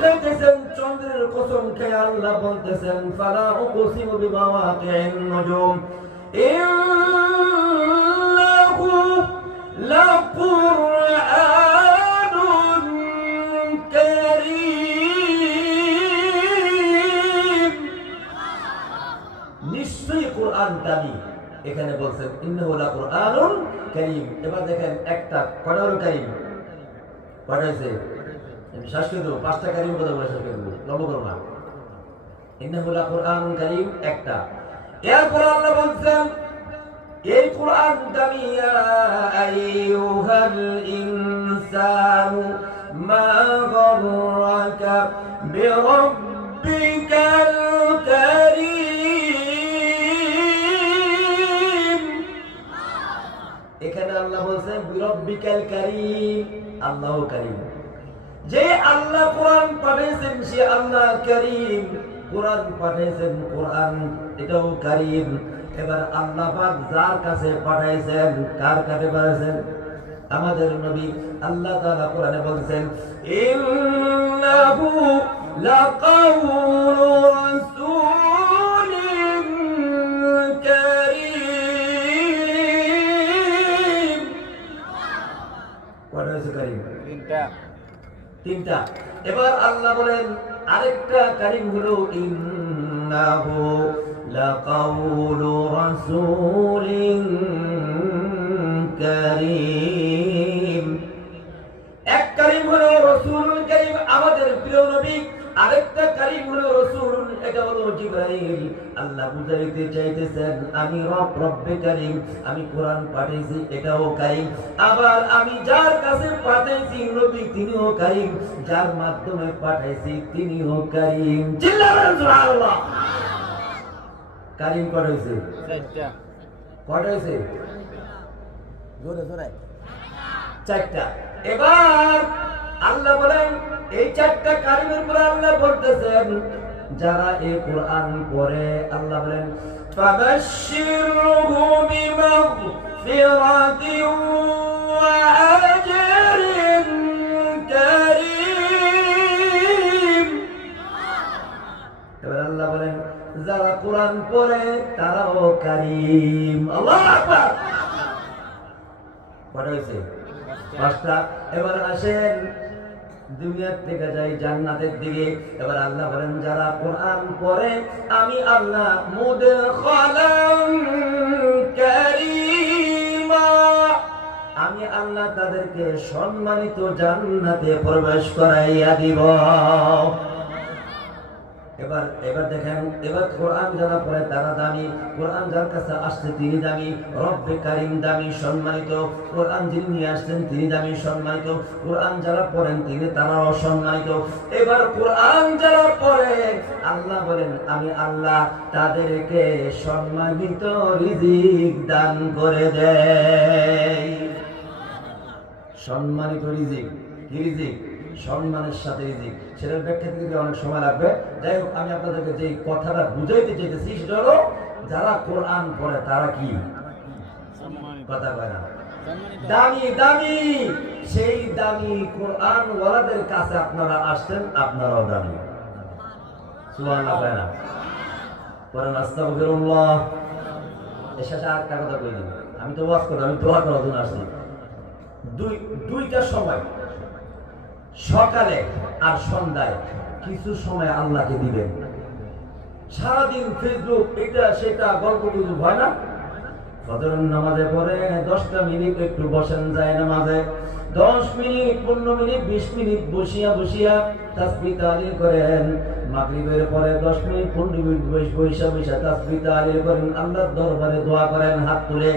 খাইতেছেন চন্দ্রের কসম খেয়ে আল্লাহ বলতেছেন ফালা উকসিমু বিমাওয়াকিন নুজুম ইন্নাহু লাকুরআনুন কারীম। নিশ্চয়ই কোরআন দামি। এখানে বলছেন ইন্নাহু লাকুরআনুন কারীম। এবার দেখেন একটা কয়টা হলো কারীম? কয়টা হয়েছে? শ্বাস করে দেবো, 5টা কারিম কথা বলে শ্বাস করে দেবো, লম্ব করো না। ইন্নাহু লাকুরআনুন কারীম একটা। এরপর আল্লাহ বলছেন এই কোরআন দামি। ইয়া আইয়ুহাল ইনসানু মা গাররাকা বিরাব্বিকাল কারীম। এখানে আল্লাহ বলছেন বিরাব্বিকাল কারীম, আল্লাহু কারীম। যে আল্লাহ কোরআন পাঠিয়েছেন সে আল্লাহ কারীম। কোরআন পাঠিয়েছেন, কোরআন এটাও কারীম। এবার আল্লাহ পাক যার কাছে পাঠাইছেন, কার কাছে পাঠাইছেন? আমাদের নবী। আল্লাহ তাআলা কোরআনে বলছেন ইন্নাহু লাকাউলু রাসূলিন কারীম। কয়টা হয়েছে কারীম? তিনটা। এবার আল্লাহ বলেন আরেকটা কারীম হলো ইন্নাহু লাকাউলু রাসূলিন কারীম। এক কারীম হলো রাসূলুল কারীম, আমাদের প্রিয় নবী। আরেকটা কারীম হলো রাসূল, এটা হলো জিবরাইল। আল্লাহ বুঝাইতে চাইতেছেন আমি রব্বে কারীম, আমি কোরআন পাঠিয়েছি, এটাও কারীম। আবার আমি যার কাছে পাঠাইছি নবী তিনিও কারীম, যার মাধ্যমে পাঠাইছি তিনিও কারীম। চিল্লাবেন সুবহানাল্লাহ। কারীম কয়টা হয়েছে? কয়টা হয়েছে? জোরে জোরে। 4টা। এবার আল্লাহ বলেন এই 4টা কারীমের পরে আল্লাহ বলতেছেন যারা এই কোরআন পড়ে, আল্লাহ বলেন ফাবাশশিরহু বিমাগফিরাতিন ওয়া আজরিন কারীম। এবার আল্লাহ বলেন যারা কোরআন পড়ে তারাও কারীম। আল্লাহু আকবার। কয়টা হয়েছে? 5টা। এবার আসেন দুনিয়ার থেকে যাই জান্নাতের দিকে। এবার আল্লাহ বলেন যারা কোরআন পড়ে আমি আল্লাহ মুদখালান কারীমা, আমি আল্লাহ তাদেরকে সম্মানিত জান্নাতে প্রবেশ করাইয়া দিব। এবার দেখেন, এবার কোরআন যারা পড়ে তারা দামি, কোরআন যার কাছে আসছে তিনি দামি, রব্বে কারীম দামি, সম্মানিত। কোরআন যিনি নিয়ে আসছেন তিনি দামি, সম্মানিত। কোরআন যারা পড়েন তিনি তারাও সম্মানিত। এবার কোরআন যারা পড়ে আল্লাহ বলেন আমি আল্লাহ তাদেরকে সম্মানিত রিজিক দান করে দেই। সম্মানিত রিজিক। কি রিজিক? সম্মানের সাথে রিজিক। সেটার ব্যাখ্যা দিতে অনেক সময় লাগবে। যাই হোক, আমি আপনাদেরকে যে কথাটা বুঝাইতে চাইতেছি সেটা হলো যারা কোরআন পড়ে তারা কি কথা কয় না, দামি দামি। সেই দামি কোরআন ওয়ালাদের কাছে আপনারা আসছেন, আপনারাও দামি। সুবহানাল্লাহ কয় না? পড়েন আস্তাগফিরুল্লাহ। এর সাথে আরেকটা কথা কই দিই, আমি তো ওয়াজ করি, আমি দোয়া করার জন্য আসছি। দুইটা সময়, সকালে আর সন্ধ্যায় কিছু সময় আল্লাহকে দিবেন। সারাদিন ফেসবুক এটা সেটা গল্প গুজব হয় না? ফজরের নামাজে পরে 10টা মিনিট একটু বসেন যায় নামাজে, 10 মিনিট 15 মিনিট 20 মিনিট বসিয়া বসিয়া তাসবিহ তাহলিল করেন। মাগরিবের পরে 10 মিনিট 15 মিনিট বসিয়া বসিয়া তাসবিহ তাহলিল করেন, আল্লাহর দরবারে দোয়া করেন হাত তুলে,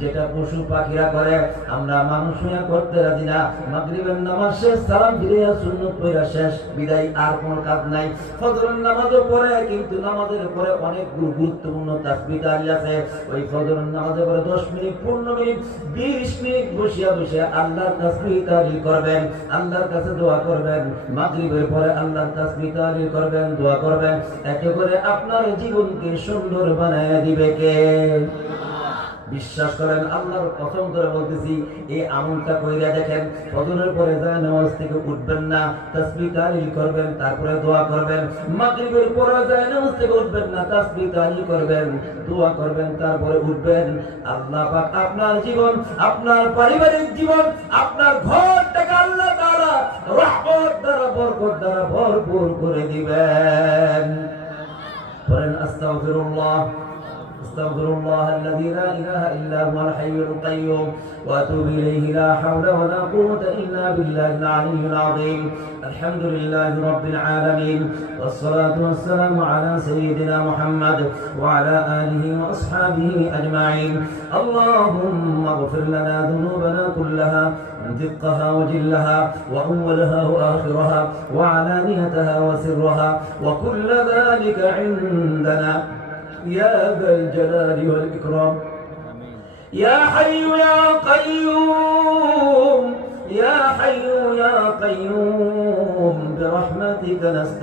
যেটা পশু পাখিরা করে আমরা মানুষ হইয়া করতে রাজি না। মাগরিবের নামাজ শেষ, সালাম ফিরিয়া সুন্নত পড়া শেষ, বিদায়, আর কোনো কাজ নাই। ফজরের নামাজও পড়ে, কিন্তু নামাজের পরে অনেক গুরুত্বপূর্ণ তাসবিহ তাহলিল আছে। ওই ফজরের নামাজের পরে 10 মিনিট 15 মিনিট 20 মিনিট বসিয়া বসিয়া আল্লাহর তাসবিহ তাহলিল করবেন, আল্লাহর কাছে দোয়া করবেন। মাগরিবের পরে আল্লাহর তাসবিহ তাহলিল করবেন, দোয়া করবেন। এতে করে আপনার জীবনকে সুন্দর বানায় দিবে কে? বিশ্বাস করেন, আল্লাহর কসম করে বলতেছি, এই আমলটা কইরা দেখেন। ফজরের পরে যায় নামাজ থেকে উঠবেন না, তাসবিহ তাহলিল করবেন, তারপরে দোয়া করবেন। মাগরিবের পরে যায় নামাজ থেকে উঠবেন না, তাসবিহ তাহলিল করবেন, দোয়া করবেন, তারপরে উঠবেন। আল্লাহ পাক আপনার জীবন, আপনার পারিবারিক জীবন, আপনার ঘরটাকে আল্লাহ তাআলা রহমত দ্বারা, বরকত দ্বারা ভরপুর করে দিবেন। বলেন আস্তাগফিরুল্লাহ। استغفر الله الذي لا اله الا هو الحي القيوم واتوب اليه لا حول ولا قوه الا بالله العلي العظيم. الحمد لله رب العالمين والصلاه والسلام على سيدنا محمد وعلى اله واصحابه اجمعين. اللهم اغفر لنا ذنوبنا كلها دقها وجلها وأولها وآخرها وعلانيتها وسرها وكل ذلك عندنا يا ذا الجلال والإكرام. يا حي يا قيوم، يا حي يا قيوم برحمتك نستغيث.